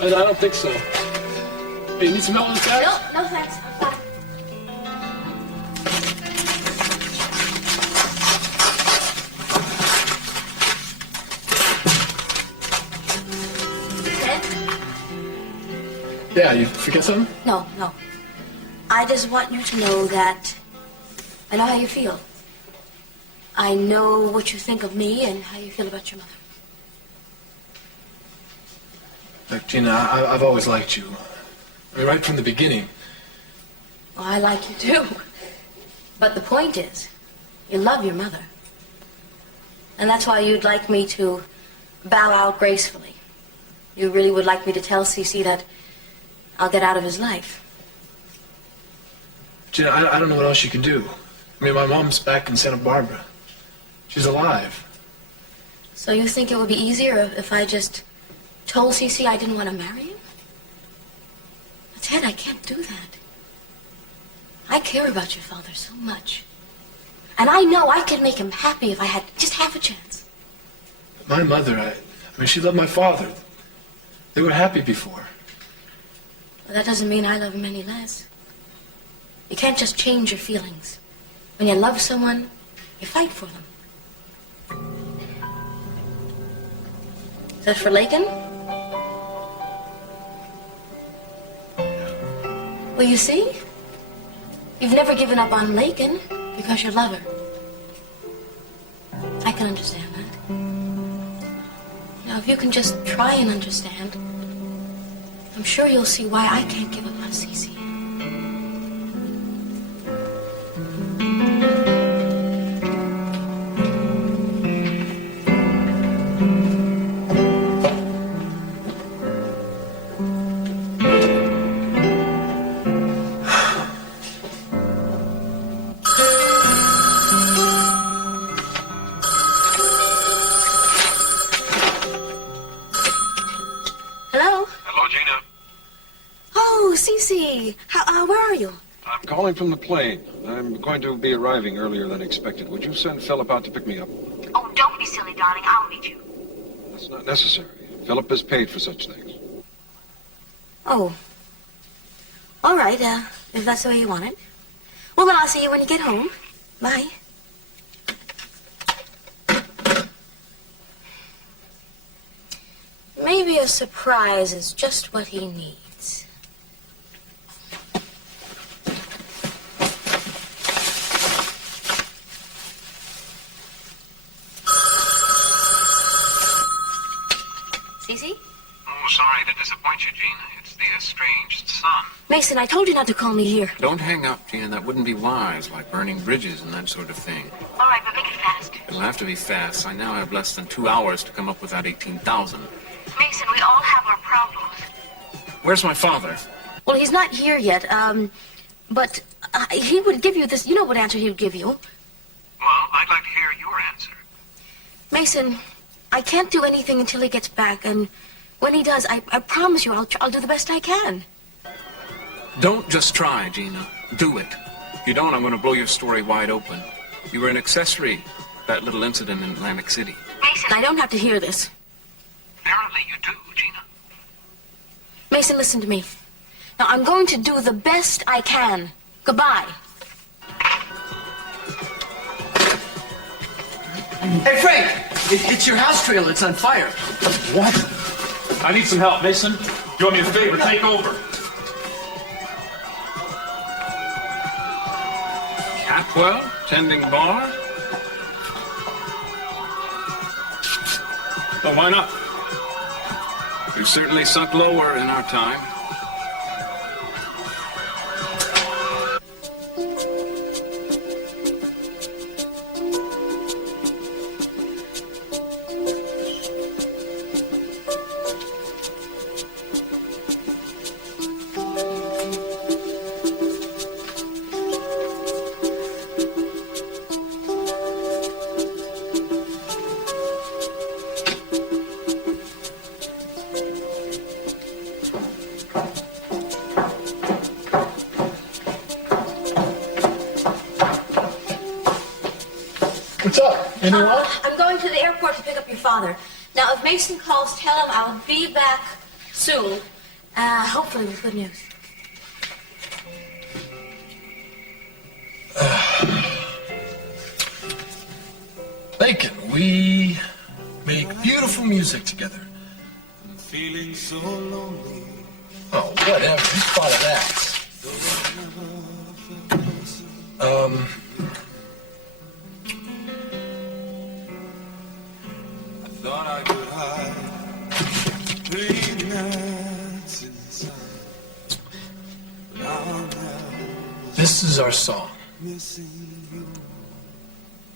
I don't think so. Hey, you need some help with that? No, no thanks. I'm fine. Yeah, you forget something? No. I just want you to know that I know how you feel. I know what you think of me and how you feel about your mother. Look, Gina, I've always liked you. I mean, right from the beginning. Well, I like you too. But the point is, you love your mother. And that's why you'd like me to bow out gracefully. You really would like me to tell Cece that I'll get out of his life. Gina, I don't know what else you can do. I mean, my mom's back in Santa Bárbara. She's alive. So you think it would be easier if I just told Cece I didn't want to marry you? But Ted, I can't do that. I care about your father so much. And I know I could make him happy if I had just half a chance. My mother, I mean, she loved my father. They were happy before. But that doesn't mean I love him any less. You can't just change your feelings. When you love someone, you fight for them. Is that for Lakin? Well, you see? You've never given up on Lakin because you love her. I can understand that. Now, if you can just try and understand, I'm sure you'll see why I can't give up on Cece. Where are you? I'm calling from the plane. I'm going to be arriving earlier than expected. Would you send Philip out to pick me up? Oh, don't be silly, darling. I'll meet you. That's not necessary. Philip is paid for such things. Oh. All right, if that's the way you want it. Well, then I'll see you when you get home. Bye. Maybe a surprise is just what he needs. Sorry to disappoint you, Gina. It's the estranged son. Mason, I told you not to call me here. Don't hang up, Gina. That wouldn't be wise, like burning bridges and that sort of thing. All right, but make it fast. It'll have to be fast. I now have less than 2 hours to come up with that 18,000. Mason, we all have our problems. Where's my father? Well, he's not here yet, but he would give you this. You know what answer he would give you. Well, I'd like to hear your answer. Mason, I can't do anything until he gets back, and when he does, I promise you I'll do the best I can. Don't just try, Gina. Do it. If you don't, I'm going to blow your story wide open. You were an accessory, that little incident in Atlantic City. Mason, I don't have to hear this. Apparently you do, Gina. Mason, listen to me. Now, I'm going to do the best I can. Goodbye. Hey, Frank! It's your house trailer. It's on fire. What? I need some help, Mason. Do me a favor, take over. Capwell, tending bar? Oh, why not? We've certainly sunk lower in our time. What's up? Anyone? I'm going to the airport to pick up your father. Now, if Mason calls, tell him I'll be back soon. Hopefully with good news. Bacon, we make beautiful music together. I'm feeling so lonely. Oh, whatever. Who thought of that? I thought I could hide pain that's inside. But I'll never This is our song. missing you.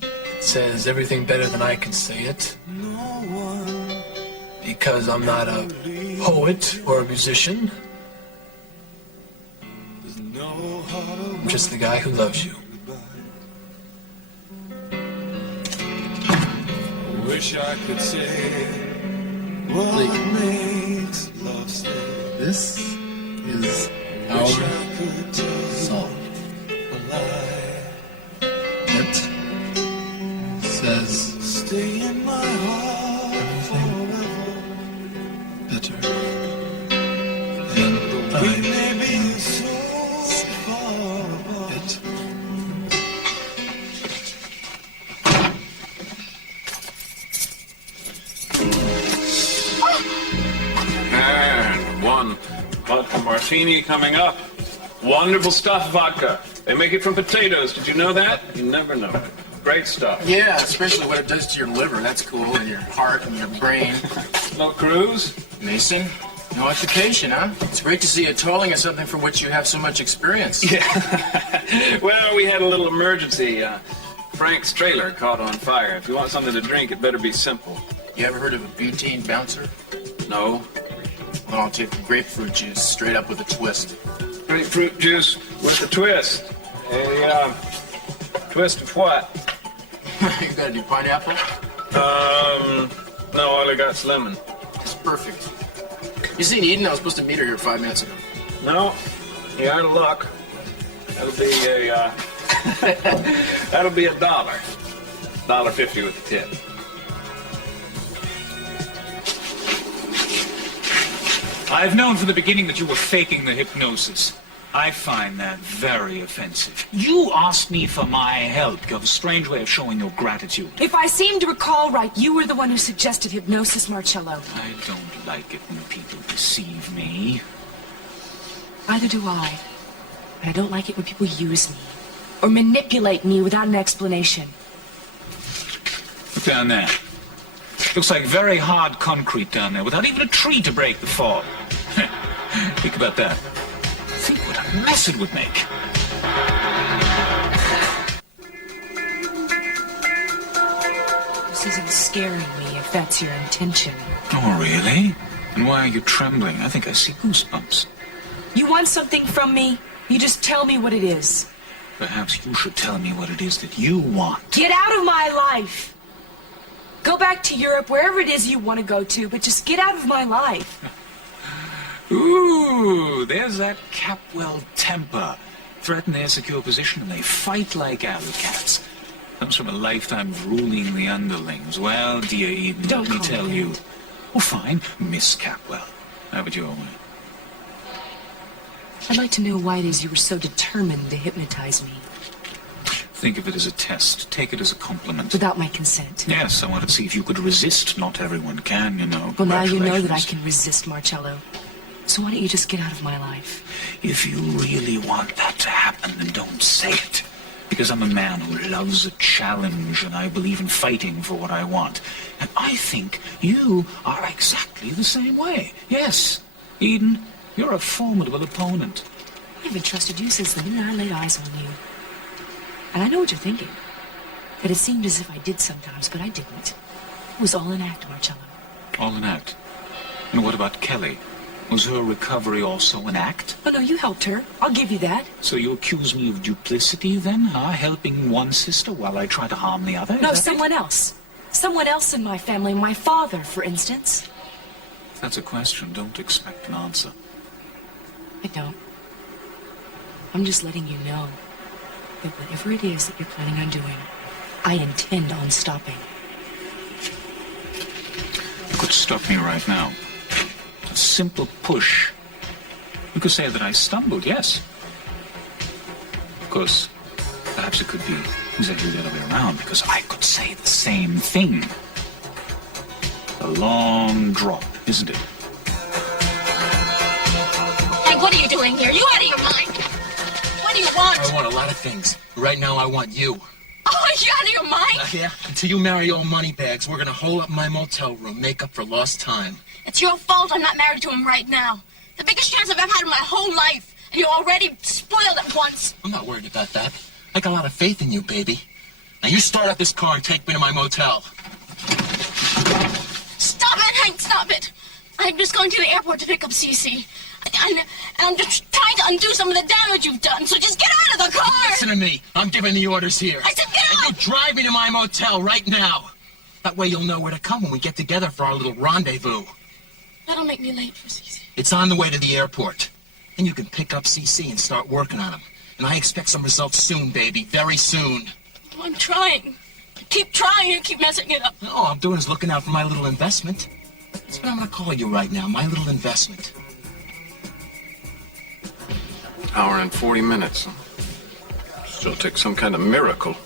It says everything better than I can say it. No one Because I'm not a poet or a musician. does know how to I'm just the guy who loves you. I wish I could say what makes love stay. This is Wish our I could tell song. a lie. It says Stay in my heart forever. better than We I may be so far apart. it. And one vodka martini coming up. Wonderful stuff, vodka. They make it from potatoes. Did you know that? You never know. Great stuff. Yeah, especially what it does to your liver. That's cool. And your heart and your brain. No cruise? Mason, no occupation, huh? It's great to see you toiling at something for which you have so much experience. Yeah. Well, we had a little emergency. Frank's trailer caught on fire. If you want something to drink, it better be simple. You ever heard of a butane bouncer? No. Well, I'll take the grapefruit juice straight up with a twist. Grapefruit juice with a twist. A twist of what? You gotta do pineapple? No, all I got's lemon. It's perfect. You seen Eden? I was supposed to meet her here 5 minutes ago. No, you're out of luck. That'll be a, that'll be $1. $1.50 with the tip. I've known from the beginning that you were faking the hypnosis. I find that very offensive. You asked me for my help. You have a strange way of showing your gratitude. If I seem to recall right, you were the one who suggested hypnosis, Marcello. I don't like it when people deceive me. Neither do I. But I don't like it when people use me. Or manipulate me without an explanation. Look down there. Looks like very hard concrete down there, without even a tree to break the fall. Think about that. Think what a mess it would make. This isn't scaring me, if that's your intention. Oh, really? And why are you trembling? I think I see goosebumps. You want something from me? You just tell me what it is. Perhaps you should tell me what it is that you want. Get out of my life! Go back to Europe, wherever it is you want to go to, but just get out of my life. Ooh, there's that Capwell temper. Threaten their secure position and they fight like alley cats. Comes from a lifetime of ruling the underlings. Well, dear Eden, Don't let me call tell me you. that. Oh, fine, Miss Capwell. Have it your way. I'd like to know why it is you were so determined to hypnotize me. Think of it as a test. Take it as a compliment. Without my consent. Yes, I wanted to see if you could resist. Not everyone can, you know. Well, now you know that I Congratulations. can resist, Marcello. So why don't you just get out of my life? If you really want that to happen, then don't say it. Because I'm a man who loves a challenge, and I believe in fighting for what I want. And I think you are exactly the same way. Yes, Eden, you're a formidable opponent. I haven't trusted you since the minute I laid eyes on you. And I know what you're thinking. That it seemed as if I did sometimes, but I didn't. It was all an act, Marcello. All an act. And what about Kelly? Was her recovery also an act? Oh, no, you helped her. I'll give you that. So you accuse me of duplicity then, huh? Helping one sister while I try to harm the other? No, Is that it? someone else. Someone else in my family. My father, for instance. If that's a question, don't expect an answer. I don't. I'm just letting you know that whatever it is that you're planning on doing, I intend on stopping. You could stop me right now. a simple push. You could say that I stumbled, yes. Of course, perhaps it could be exactly the other way around, because I could say the same thing. A long drop, isn't it? Hey, what are you doing here? You out of your mind? What do you want? I want a lot of things. Right now, I want you. Oh, are you out of your mind? Yeah? Until you marry old moneybags, we're gonna hole up my motel room, make up for lost time. It's your fault I'm not married to him right now. The biggest chance I've ever had in my whole life. And you already spoiled it once. I'm not worried about that. I got a lot of faith in you, baby. Now you start up this car and take me to my motel. Stop it, Hank, stop it. I'm just going to the airport to pick up Cece. And I'm just trying to undo some of the damage you've done, so just get out of the car! Listen to me. I'm giving the orders here. I said get out! And you drive me to my motel right now. That way you'll know where to come when we get together for our little rendezvous. That'll make me late for Cece. It's on the way to the airport. Then you can pick up Cece and start working on him. And I expect some results soon, baby. Very soon. Oh, I'm trying. I keep trying and keep messing it up. All I'm doing is looking out for my little investment. That's what I'm gonna call you right now, my little investment. Hour and 40 minutes. Still takes some kind of miracle.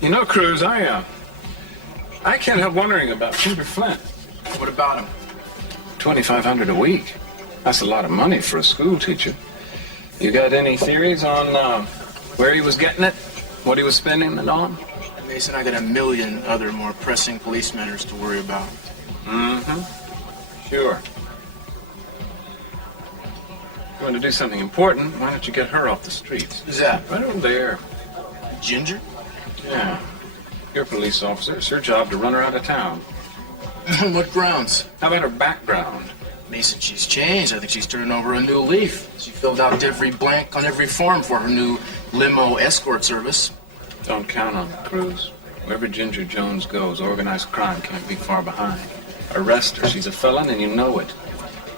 You know, Cruz, I can't help wondering about Peter Flint. What about him? $2,500 a week. That's a lot of money for a school teacher. You got any theories on where he was getting it? What he was spending it on? Mason, I got a million other more pressing police matters to worry about. Mm-hmm. Sure. If you want to do something important, why don't you get her off the streets? Who's that? Right over there. Ginger? Yeah. You're a police officer. It's your job to run her out of town. On what grounds? How about her background? Mason, she's changed. I think she's turning over a new leaf. She filled out every blank on every form for her new limo escort service. Don't count on it, Cruz. Wherever Ginger Jones goes, organized crime can't be far behind. Arrest her. She's a felon, and you know it.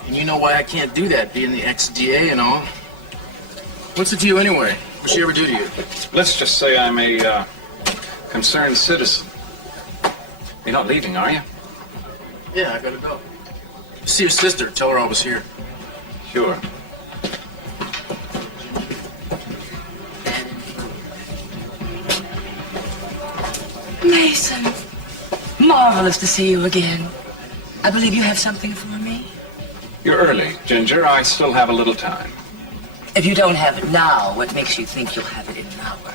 And you know why I can't do that, being the ex-DA and all. What's it to you anyway? What'd she ever do to you? Let's just say I'm a concerned citizen. You're not leaving, are you? Yeah, I gotta go. See your sister. Tell her I was here. Sure. Mason, marvelous to see you again. I believe you have something for me. You're early, Ginger. I still have a little time. If you don't have it now, what makes you think you'll have it in an hour?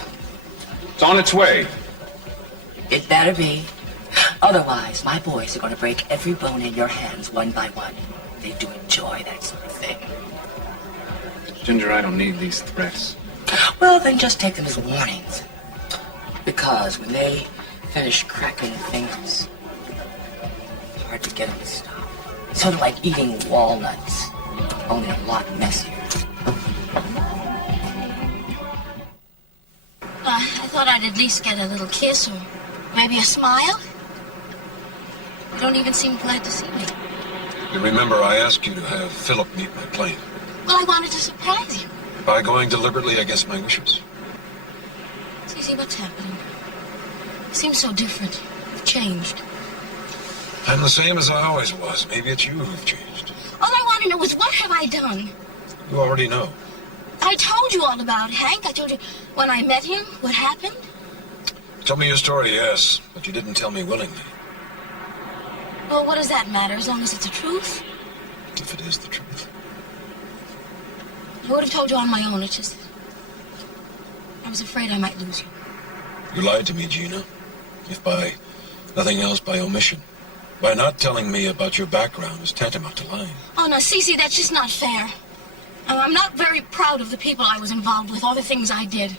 It's on its way. It better be. Otherwise, my boys are going to break every bone in your hands one by one. They do enjoy that sort of thing. Ginger, I don't need these threats. Well, then just take them as warnings. Because when they finish cracking things, it's hard to get them to stop. Sort of like eating walnuts, only a lot messier. I thought I'd at least get a little kiss or maybe a smile. You don't even seem glad to see me. You remember I asked you to have Philip meet my plane. Well, I wanted to surprise you. By going deliberately against my wishes. Cece, what's happening? You seem so different. You've changed. I'm the same as I always was. Maybe it's you who've changed. All I want to know is what have I done? You already know. I told you all about it, Hank. I told you when I met him, what happened. Tell me your story, yes, but you didn't tell me willingly. Well, what does that matter as long as it's the truth? If it is the truth. I would have told you on my own. It's just I was afraid I might lose you. You lied to me, Gina. If by nothing else, by omission. By not telling me about your background is tantamount to lying. Oh, no, Cece, that's just not fair. I'm not very proud of the people I was involved with, all the things I did.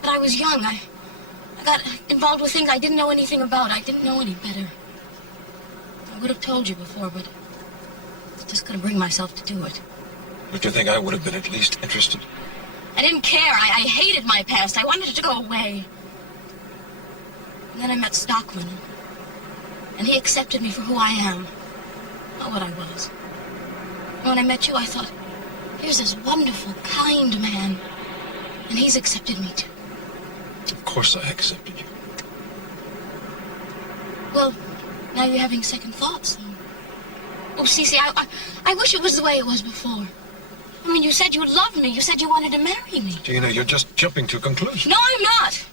But I was young. I got involved with things I didn't know anything about. I didn't know any better. I would have told you before, but I just couldn't bring myself to do it. Don't you think I would have been at least interested? I didn't care. I hated my past. I wanted it to go away. And then I met Stockman. And he accepted me for who I am, not what I was. And when I met you, I thought, here's this wonderful, kind man. And he's accepted me, too. Of course I accepted you. Well, now you're having second thoughts, though. Oh, Cece, I wish it was the way it was before. I mean, you said you loved me. You said you wanted to marry me. Gina, you're just jumping to conclusions. No, I'm not.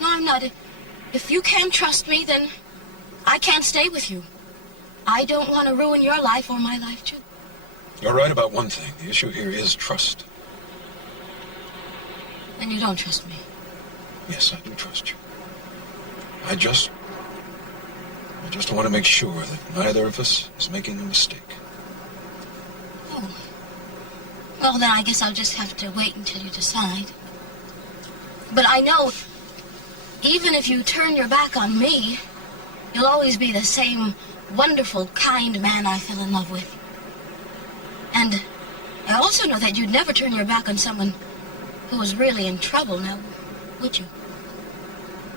No, I'm not. If you can't trust me, then I can't stay with you. I don't want to ruin your life or my life, too. You're right about one thing. The issue here is trust. Then you don't trust me. Yes, I do trust you. I just want to make sure that neither of us is making a mistake. Oh. Well, then I guess I'll just have to wait until you decide. But I know, even if you turn your back on me, you'll always be the same wonderful, kind man I fell in love with. And I also know that you'd never turn your back on someone who was really in trouble, now, would you?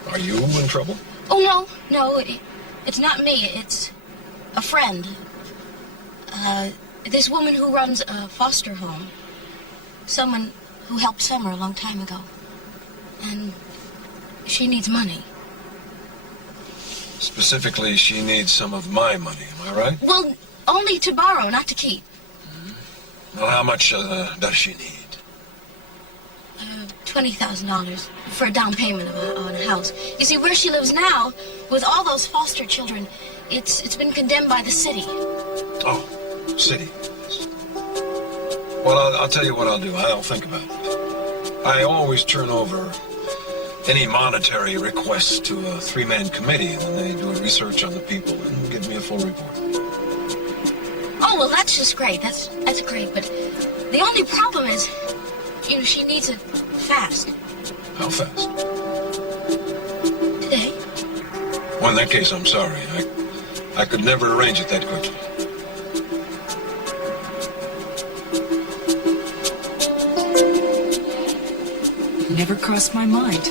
Are you in trouble? Oh, no, it's not me. It's a friend. This woman who runs a foster home. Someone who helped Summer a long time ago. And she needs money. Specifically, she needs some of my money, am I right? Well, only to borrow, not to keep. Well, how much does she need? $20,000 for a down payment on a house. You see, where she lives now, with all those foster children, it's been condemned by the city. Oh, city. Well, I'll tell you what I'll do. I'll think about it. I always turn over any monetary requests to a three-man committee, and then they do a research on the people and give me a full report. Oh, well, that's just great. That's great. But the only problem is, you know, she needs it fast. How fast? Today. Well, in that case, I'm sorry. I could never arrange it that quickly. Never crossed my mind.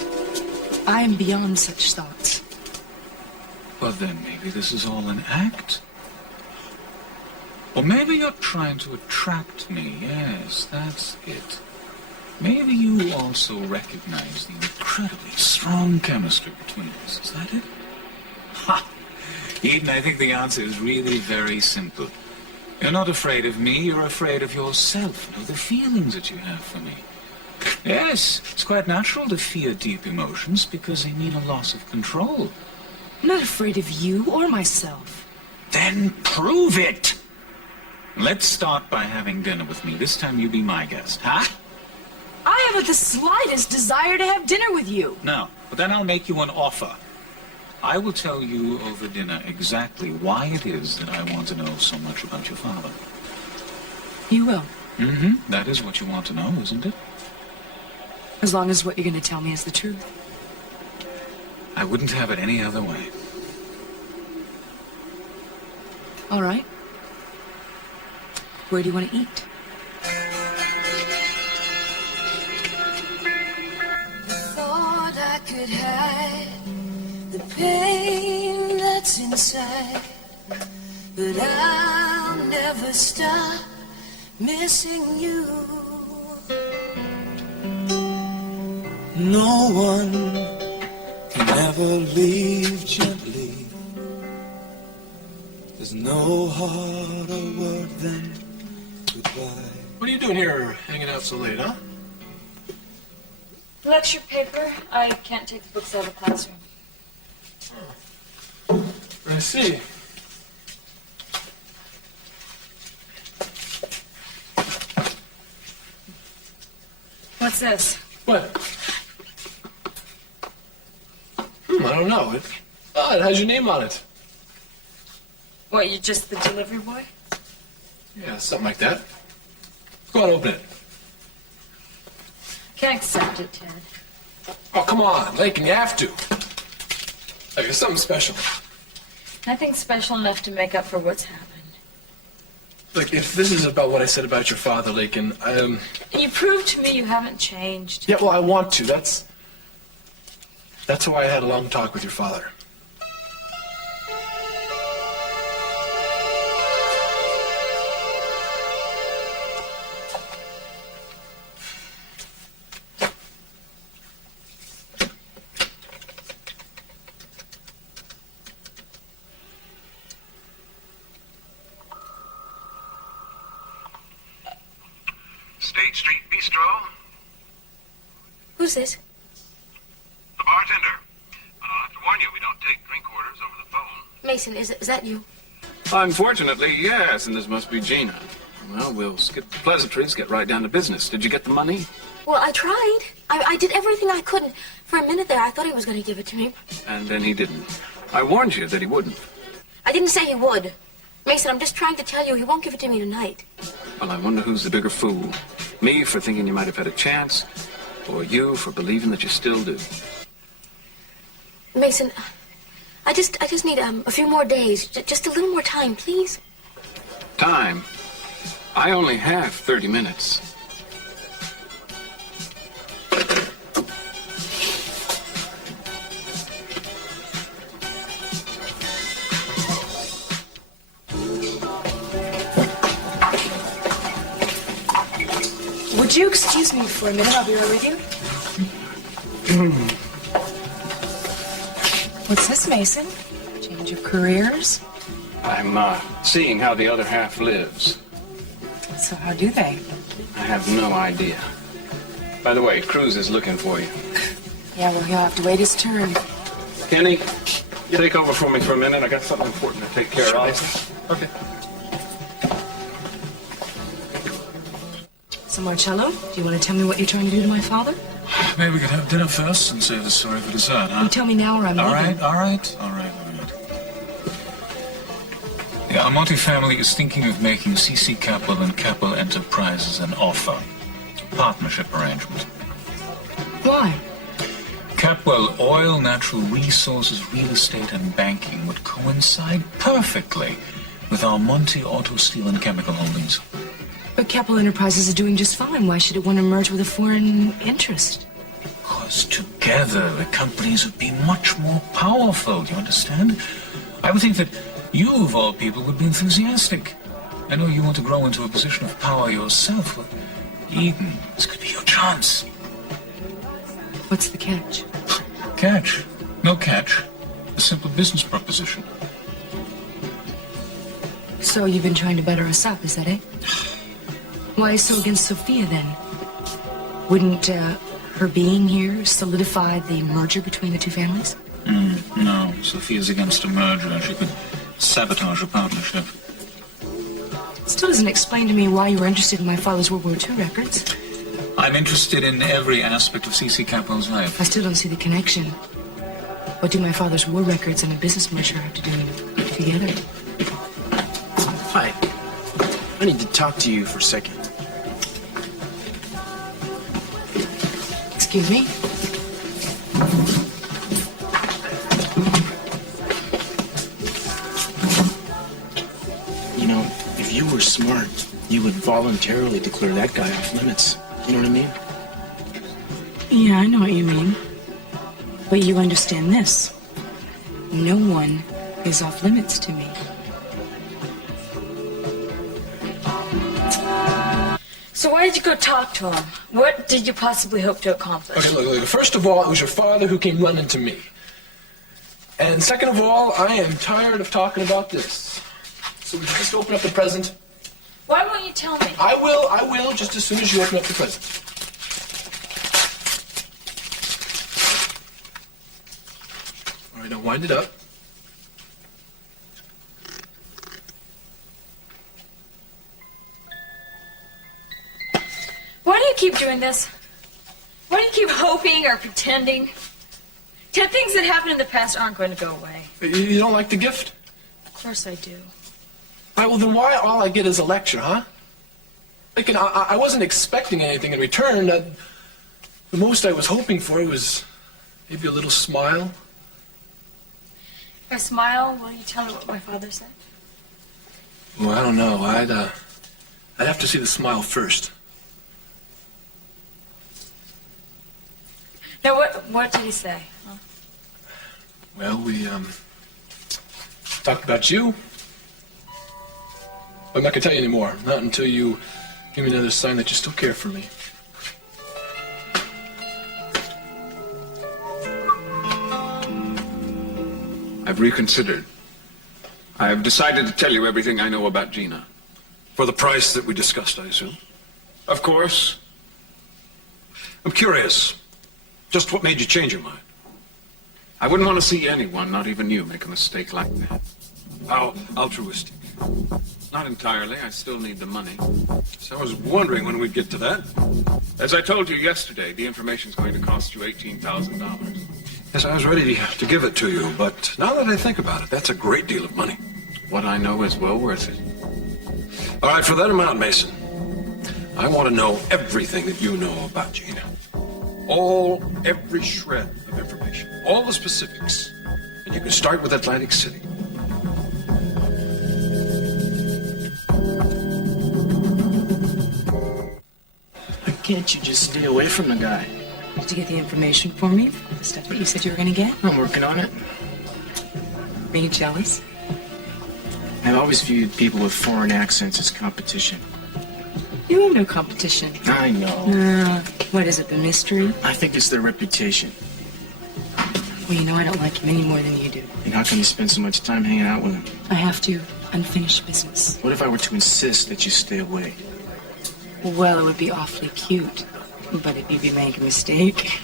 I am beyond such thoughts. Well, then maybe this is all an act. Or maybe you're trying to attract me. Yes, that's it. Maybe you also recognize the incredibly strong chemistry between us. Is that it? Ha! Eden, I think the answer is really very simple. You're not afraid of me, you're afraid of yourself, you know, the feelings that you have for me. Yes, it's quite natural to fear deep emotions because they mean a loss of control. I'm not afraid of you or myself. Then prove it! Let's start by having dinner with me. This time you be my guest, huh? I haven't the slightest desire to have dinner with you. No, but then I'll make you an offer. I will tell you over dinner exactly why it is that I want to know so much about your father. You will? Mm-hmm. That is what you want to know, isn't it? As long as what you're going to tell me is the truth. I wouldn't have it any other way. All right. Where do you want to eat? Thought I could hide the pain that's inside, but I'll never stop missing you. No one can ever leave gently. There's no harder word than goodbye. What are you doing here, hanging out so late, huh? Lecture paper. I can't take the books out of the classroom. I see. What's this? What? I don't know. It has your name on it. What, you're just the delivery boy? Yeah, something like that. Go on, open it. Can't accept it, Ted. Oh, come on, Lakin, you have to. Like, it's something special. Nothing special enough to make up for what's happened. Look, if this is about what I said about your father, Lakin, You proved to me you haven't changed. Yeah, well, I want to. That's why I had a long talk with your father. State Street Bistro. Who's this? The bartender. I have to warn you, we don't take drink orders over the phone. Mason, is that you? Unfortunately, yes, and this must be Gina. Well, we'll skip the pleasantries, get right down to business. Did you get the money? Well, I tried. I did everything I could. For a minute there, I thought he was going to give it to me. And then he didn't. I warned you that he wouldn't. I didn't say he would. Mason, I'm just trying to tell you he won't give it to me tonight. Well, I wonder who's the bigger fool. Me for thinking you might have had a chance, or you for believing that you still do. Mason, I just need a few more days. Just a little more time, please. Time? I only have 30 minutes. Would you excuse me for a minute? I'll be right with you. What's this, Mason? Change of careers? I'm, seeing how the other half lives. So how do they? I have no idea. By the way, Cruz is looking for you. Yeah, well, he'll have to wait his turn. Kenny, you take over for me for a minute. I got something important to take care of. Okay. So, Marcello, do you want to tell me what you're trying to do to my father? Maybe we could have dinner first and save the story for dessert, huh? You tell me now or I'm leaving. All right. The Almonte family is thinking of making C.C. Capel and Capel Enterprises an offer. A partnership arrangement. Why? Capwell Oil, Natural Resources, Real Estate, and Banking would coincide perfectly with Almonte Auto, Steel, and Chemical Holdings. But Capel Enterprises is doing just fine. Why should it want to merge with a foreign interest? Because together the companies would be much more powerful, do you understand? I would think that you, of all people, would be enthusiastic. I know you want to grow into a position of power yourself. Well, Eden, this could be your chance. What's the catch? Catch? No catch. A simple business proposition. So you've been trying to butter us up, is that it? Why so against Sophia, then? Wouldn't her being here solidify the merger between the two families? No, Sophia's against a merger. She could sabotage a partnership. Still doesn't explain to me why you were interested in my father's World War II records. I'm interested in every aspect of C.C. Capel's life. I still don't see the connection. What do my father's war records and a business merger have to do together? Hi. I need to talk to you for a second. Excuse me? You know, if you were smart, you would voluntarily declare that guy off limits. You know what I mean? Yeah, I know what you mean. But you understand this. No one is off limits to me. So why did you go talk to him? What did you possibly hope to accomplish? Okay, look. First of all, it was your father who came running to me. And second of all, I am tired of talking about this. So would you just open up the present? Why won't you tell me? I will, just as soon as you open up the present. All right, now wind it up. Why do you keep doing this? Why do you keep hoping or pretending? Things that happened in the past aren't going to go away. You don't like the gift? Of course I do. All right, well, then why all I get is a lecture, huh? Like, I wasn't expecting anything in return. The most I was hoping for was maybe a little smile. If I smile, will you tell me what my father said? Well, I don't know. I'd have to see the smile first. Now, what did he say? Huh? Well, we talked about you. But I'm not gonna tell you anymore. Not until you give me another sign that you still care for me. I've reconsidered. I have decided to tell you everything I know about Gina. For the price that we discussed, I assume? Of course. I'm curious. Just what made you change your mind? I wouldn't want to see anyone, not even you, make a mistake like that. How altruistic. Not entirely. I still need the money. So I was wondering when we'd get to that. As I told you yesterday, the information's going to cost you $18,000. Yes, I was ready to give it to you, but now that I think about it, that's a great deal of money. What I know is well worth it. All right, for that amount, Mason, I want to know everything that you know about Gina. Every shred of information. All the specifics. And you can start with Atlantic City. Why can't you just stay away from the guy? Did you get the information for me? The stuff that you said you were going to get? I'm working on it. Are you jealous? I've always viewed people with foreign accents as competition. You have no competition. I know. What is it, the mystery? I think it's their reputation. Well, you know I don't like him any more than you do. And how come you spend so much time hanging out with him? I have to. Unfinished business. What if I were to insist that you stay away? Well, it would be awfully cute. But if you make a mistake...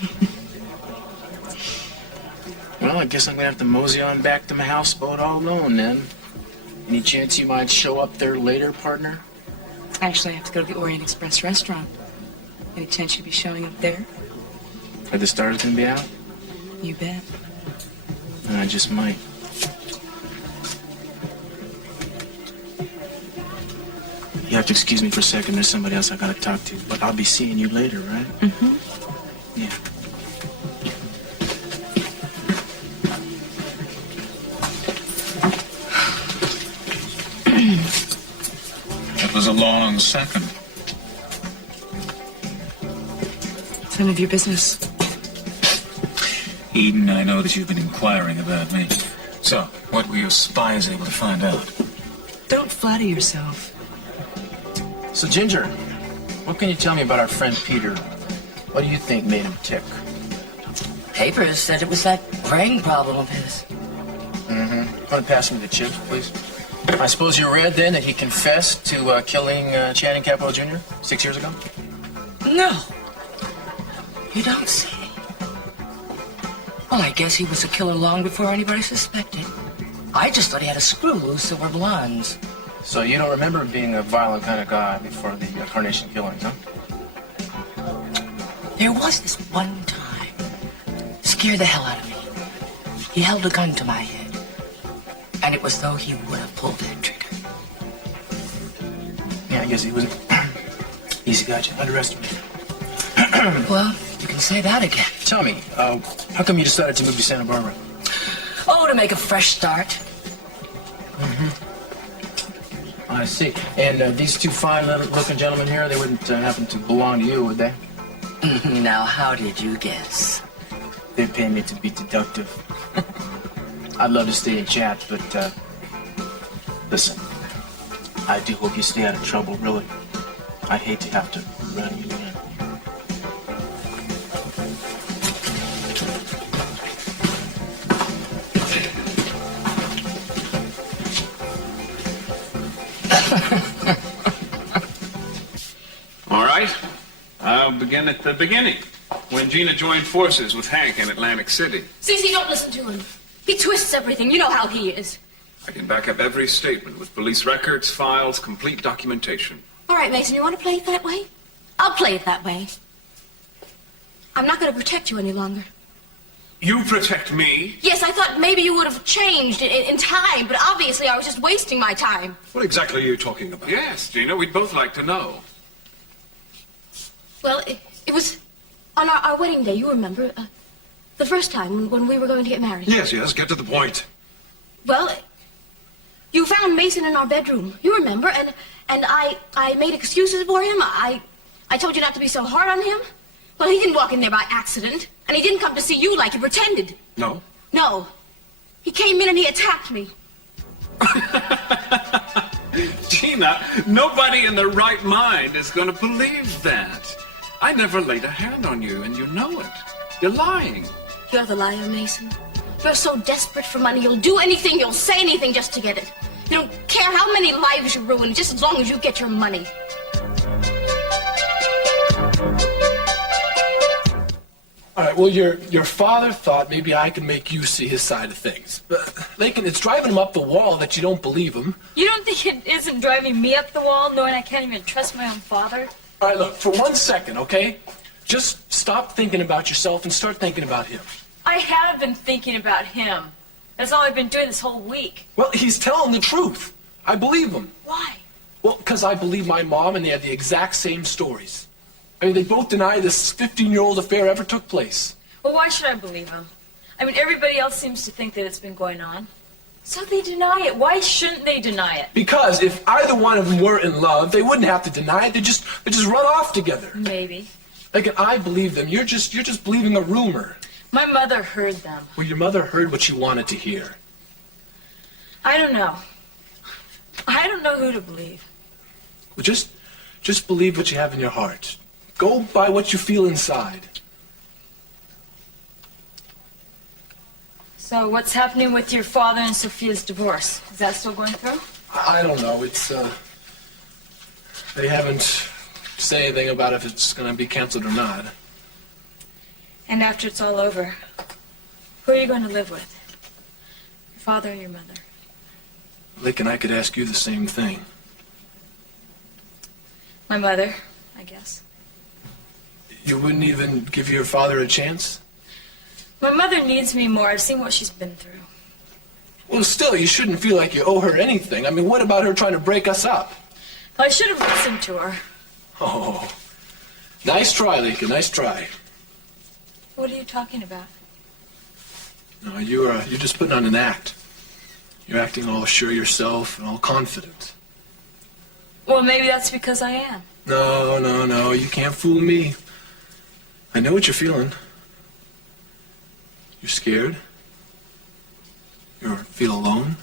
Well, I guess I'm gonna have to mosey on back to my houseboat all alone then. Any chance you might show up there later, partner? Actually, I have to go to the Orient Express restaurant. Any chance you'd be showing up there? Are the stars gonna be out? You bet. And I just might. You have to excuse me for a second. There's somebody else I gotta talk to. But I'll be seeing you later, right? Mm-hmm. Yeah. That was a long second. It's none of your business. Eden, I know that you've been inquiring about me. So, what were your spies able to find out? Don't flatter yourself. So, Ginger, what can you tell me about our friend Peter? What do you think made him tick? Papers said it was that brain problem of his. Mm-hmm. Want to pass me the chips, please? I suppose you read then that he confessed to killing Channing Capello Jr. 6 years ago? No. You don't say. Well, I guess he was a killer long before anybody suspected. I just thought he had a screw loose that were blondes. So you don't remember being a violent kind of guy before the Carnation killings, huh? There was this one time. Scared the hell out of me. He held a gun to my head. And it was though he would have pulled that trigger. Yeah, I guess he was easy guy to underestimate. Well, you can say that again. Tell me, how come you decided to move to Santa Bárbara? Oh, to make a fresh start. Mm-hmm. I see. And these two fine-looking gentlemen here, they wouldn't happen to belong to you, would they? Now, how did you guess? They pay me to be deductive. I'd love to stay and chat, but, listen, I do hope you stay out of trouble, really. I'd hate to have to run you in. All right. I'll begin at the beginning. When Gina joined forces with Hank in Atlantic City. Cece, don't listen to him. He twists everything. You know how he is. I can back up every statement with police records, files, complete documentation. All right, Mason, you want to play it that way? I'll play it that way. I'm not going to protect you any longer. You protect me? Yes, I thought maybe you would have changed in time, but obviously I was just wasting my time. What exactly are you talking about? Yes, Gina, we'd both like to know. Well, it was on our wedding day, you remember, the first time when we were going to get married. Yes, get to the point. Well, you found Mason in our bedroom, you remember, and I made excuses for him. I told you not to be so hard on him. Well, he didn't walk in there by accident, and he didn't come to see you like you pretended. No? No. He came in and he attacked me. Gina, nobody in their right mind is going to believe that. I never laid a hand on you, and you know it. You're lying. You're the liar, Mason. You're so desperate for money, you'll do anything, you'll say anything just to get it. You don't care how many lives you ruin, just as long as you get your money. well, your father thought maybe I could make you see his side of things. But, Lincoln, it's driving him up the wall that you don't believe him. You don't think it isn't driving me up the wall, knowing I can't even trust my own father? All right, look, for 1 second, okay? Just stop thinking about yourself and start thinking about him. I have been thinking about him. That's all I've been doing this whole week. Well, he's telling the truth. I believe him. Why? Well, because I believe my mom and they have the exact same stories. I mean, they both deny this 15-year-old affair ever took place. Well, why should I believe him? I mean, everybody else seems to think that it's been going on. So they deny it. Why shouldn't they deny it? Because if either one of them were in love, they wouldn't have to deny it. They just run off together. Maybe. Like, I believe them. You're just believing a rumor. My mother heard them. Well, your mother heard what you wanted to hear. I don't know. I don't know who to believe. Well, just believe what you have in your heart. Go by what you feel inside. So what's happening with your father and Sophia's divorce? Is that still going through? I don't know. It's, they haven't said anything about if it's going to be canceled or not. And after it's all over, who are you going to live with? Your father or your mother? Lincoln, I could ask you the same thing. My mother, I guess. You wouldn't even give your father a chance? My mother needs me more. I've seen what she's been through. Well, still, you shouldn't feel like you owe her anything. I mean, what about her trying to break us up? I should have listened to her. Oh, nice try, Lincoln, nice try. What are you talking about? No, you're just putting on an act. You're acting all sure of yourself and all confident. Well, maybe that's because I am. No, you can't fool me. I know what you're feeling. You're scared. You feel alone.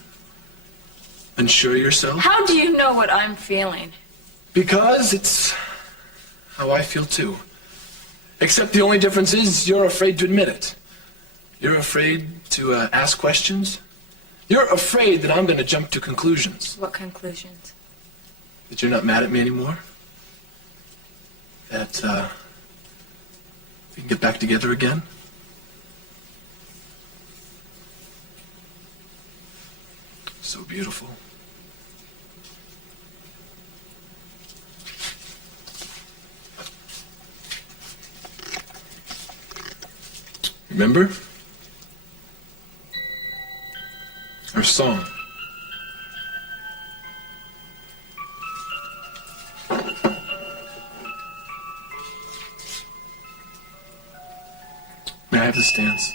Unsure of yourself. How do you know what I'm feeling? Because it's how I feel too. Except the only difference is you're afraid to admit it. You're afraid to ask questions. You're afraid that I'm going to jump to conclusions. What conclusions? That you're not mad at me anymore. That we can get back together again. So beautiful. Remember? Our song. May I have the stance?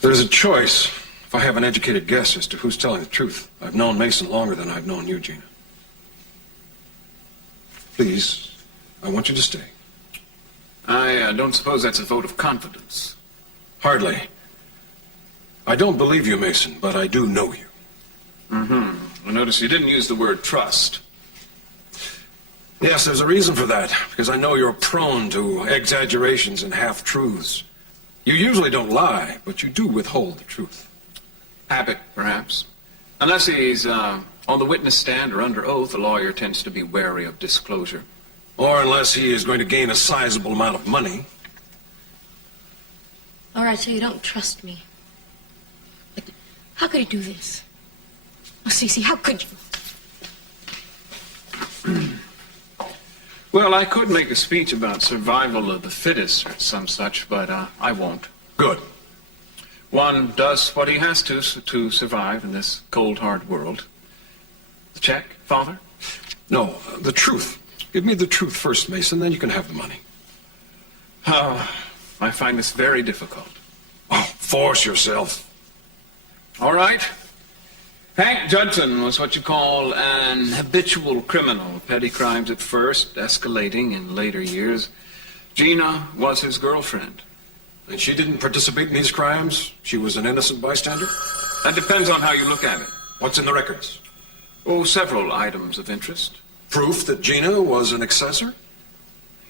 There's a choice if I have an educated guess as to who's telling the truth. I've known Mason longer than I've known you, Gina. Please, I want you to stay. I don't suppose that's a vote of confidence. Hardly. I don't believe you, Mason, but I do know you. I notice you didn't use the word trust. Yes, there's a reason for that, because I know you're prone to exaggerations and half-truths. You usually don't lie, but you do withhold the truth. Habit, perhaps. Unless he's on the witness stand or under oath, a lawyer tends to be wary of disclosure. Or unless he is going to gain a sizable amount of money. All right, so you don't trust me. Like, how could he do this? Oh, Cece, how could you? Well, I could make a speech about survival of the fittest or some such, but I won't. Good. One does what he has to survive in this cold, hard world. The check, Father? No, the truth. Give me the truth first, Mason, then you can have the money. I find this very difficult. Oh, force yourself. All right. Hank Judson was what you call an habitual criminal. Petty crimes at first, escalating in later years. Gina was his girlfriend. And she didn't participate in these crimes? She was an innocent bystander? That depends on how you look at it. What's in the records? Oh, several items of interest. Proof that Gina was an accessor?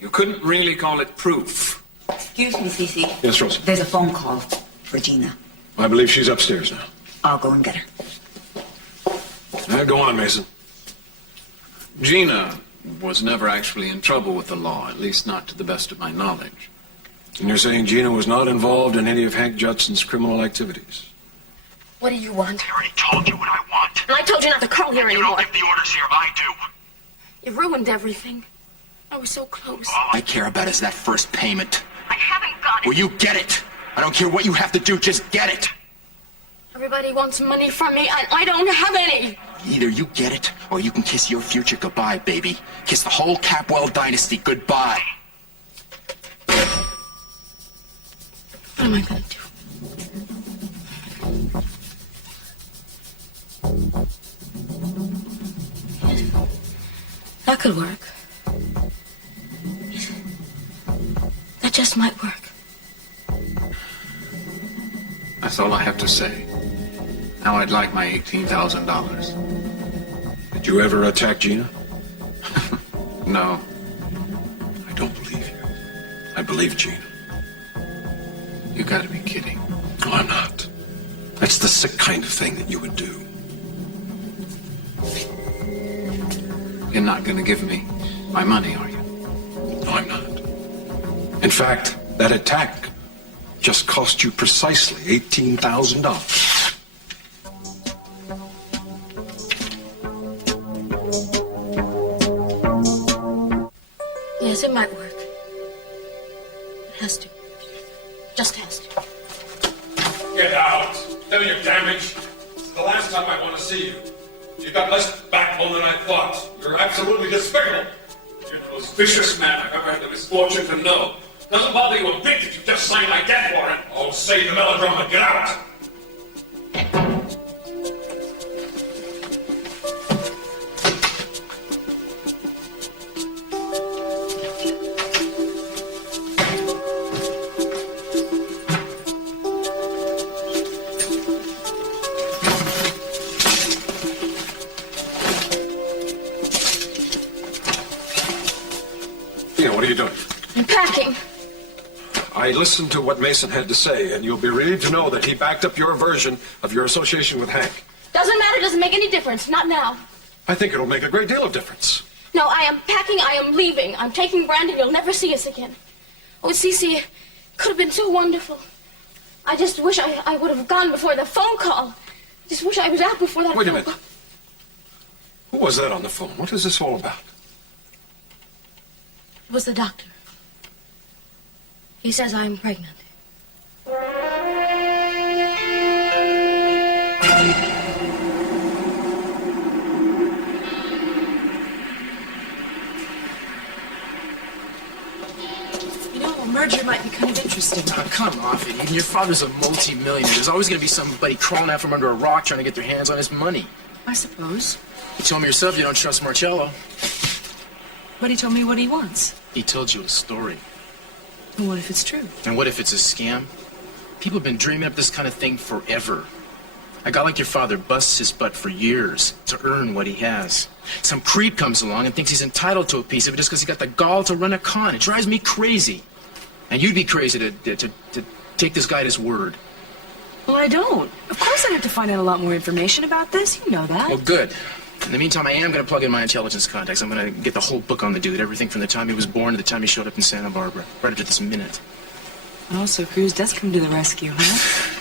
You couldn't really call it proof. Excuse me, Cece. Yes, Rosa. There's a phone call for Gina. I believe she's upstairs now. I'll go and get her. Now, go on, Mason. Gina was never actually in trouble with the law, at least not to the best of my knowledge. And you're saying Gina was not involved in any of Hank Judson's criminal activities? What do you want? I already told you what I want. And I told you not to call here You anymore. don't give the orders here, I do. You ruined everything. I was so close. All I care about is that first payment. I haven't got it. Will you get it? I don't care what you have to do, just get it. Everybody wants money from me, and I don't have any. Either you get it, or you can kiss your future goodbye, baby. Kiss the whole Capwell dynasty goodbye. What am I gonna do? That could work. That just might work. That's all I have to say. Now I'd like my $18,000. Did you ever attack Gina? No. I don't believe you. I believe Gina. You gotta be kidding. No, I'm not. That's the sick kind of thing that you would do. You're not gonna give me my money, are you? No, I'm not. In fact, that attack just cost you precisely $18,000. Yes, it might work. It has to. Just has to. Get out. Tell me you're damaged. This is the last time I want to see you. You've got less backbone than I thought. You're absolutely despicable. You're the most vicious man I've ever had the misfortune to know. Doesn't bother you a bit that you just signed my death warrant. Oh, save the melodrama. Get out. What are you doing? I'm packing. I listened to what Mason had to say, and you'll be relieved to know that he backed up your version of your association with Hank. Doesn't matter, doesn't make any difference. Not now. I think it'll make a great deal of difference. No, I am packing, I am leaving. I'm taking Brandon, you'll never see us again. Oh, Cece, it could have been so wonderful. I just wish I would have gone before the phone call. I just wish I was out before that Wait a phone minute. call. Who was that on the phone? What is this all about? It was the doctor. He says I'm pregnant. You know, a merger might be kind of interesting. Oh, come off it. Even your father's a multi-millionaire. There's always going to be somebody crawling out from under a rock trying to get their hands on his money. I suppose. You told me yourself you don't trust Marcello. But he told me what he wants. He told you a story. And what if it's true? And what if it's a scam? People have been dreaming up this kind of thing forever. A guy like your father busts his butt for years to earn what he has. Some creep comes along and thinks he's entitled to a piece of it just because he got the gall to run a con. It drives me crazy. And you'd be crazy to take this guy at his word. Well, I don't. Of course I'd have to find out a lot more information about this. You know that. Well, good. In the meantime, I am going to plug in my intelligence contacts. I'm going to get the whole book on the dude. Everything from the time he was born to the time he showed up in Santa Bárbara. Right up to this minute. Oh, so Cruz does come to the rescue, huh?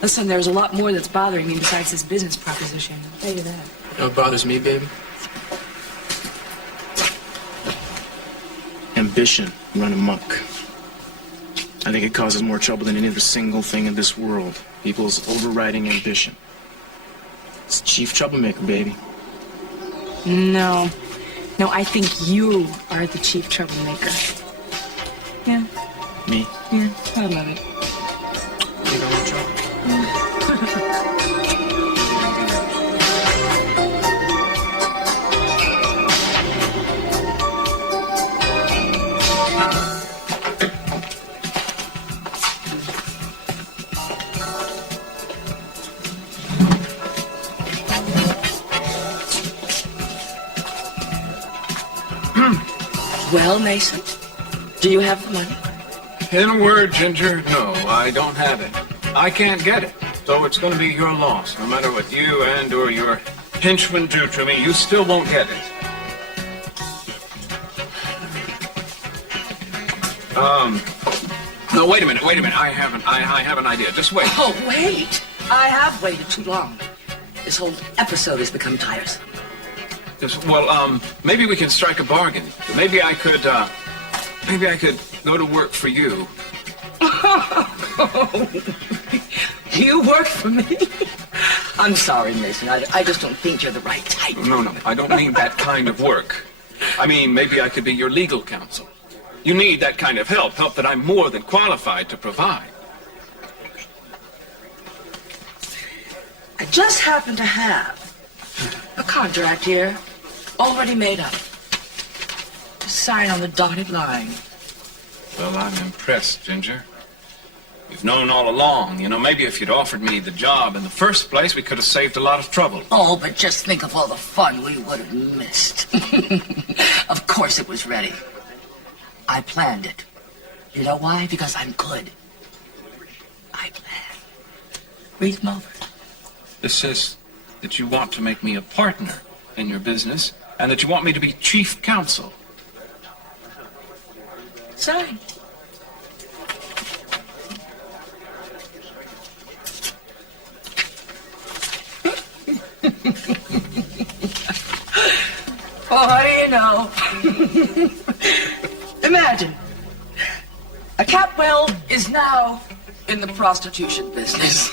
Listen, there's a lot more that's bothering me besides this business proposition. I'll tell you that. You know what bothers me, baby? Ambition run amok. I think it causes more trouble than any other single thing in this world. People's overriding ambition. It's the chief troublemaker, baby. No. No, I think you are the chief troublemaker. Yeah. Me? Yeah, I love it. Think I'm in trouble? Well, Mason, do you have the money? In a word, Ginger, no, I don't have it. I can't get it. So it's going to be your loss. No matter what you and or your henchmen do to me, you still won't get it. No, wait a minute. I have an idea. Just wait. Oh, wait. I have waited too long. This whole episode has become tiresome. Well, maybe we can strike a bargain. Maybe I could go to work for you. You work for me? I'm sorry, Mason. I just don't think you're the right type. No, I don't mean that kind of work. I mean, maybe I could be your legal counsel. You need that kind of help that I'm more than qualified to provide. I just happen to have a contract here, already made up. Just sign on the dotted line. Well, I'm impressed, Ginger. You've known all along. You know, maybe if you'd offered me the job in the first place, we could have saved a lot of trouble. Oh, but just think of all the fun we would have missed. Of course it was ready. I planned it. You know why? Because I'm good. I plan. Read them over. This says that you want to make me a partner in your business and that you want me to be chief counsel. Sign. Oh, what do you know? Imagine, a Capwell is now in the prostitution business.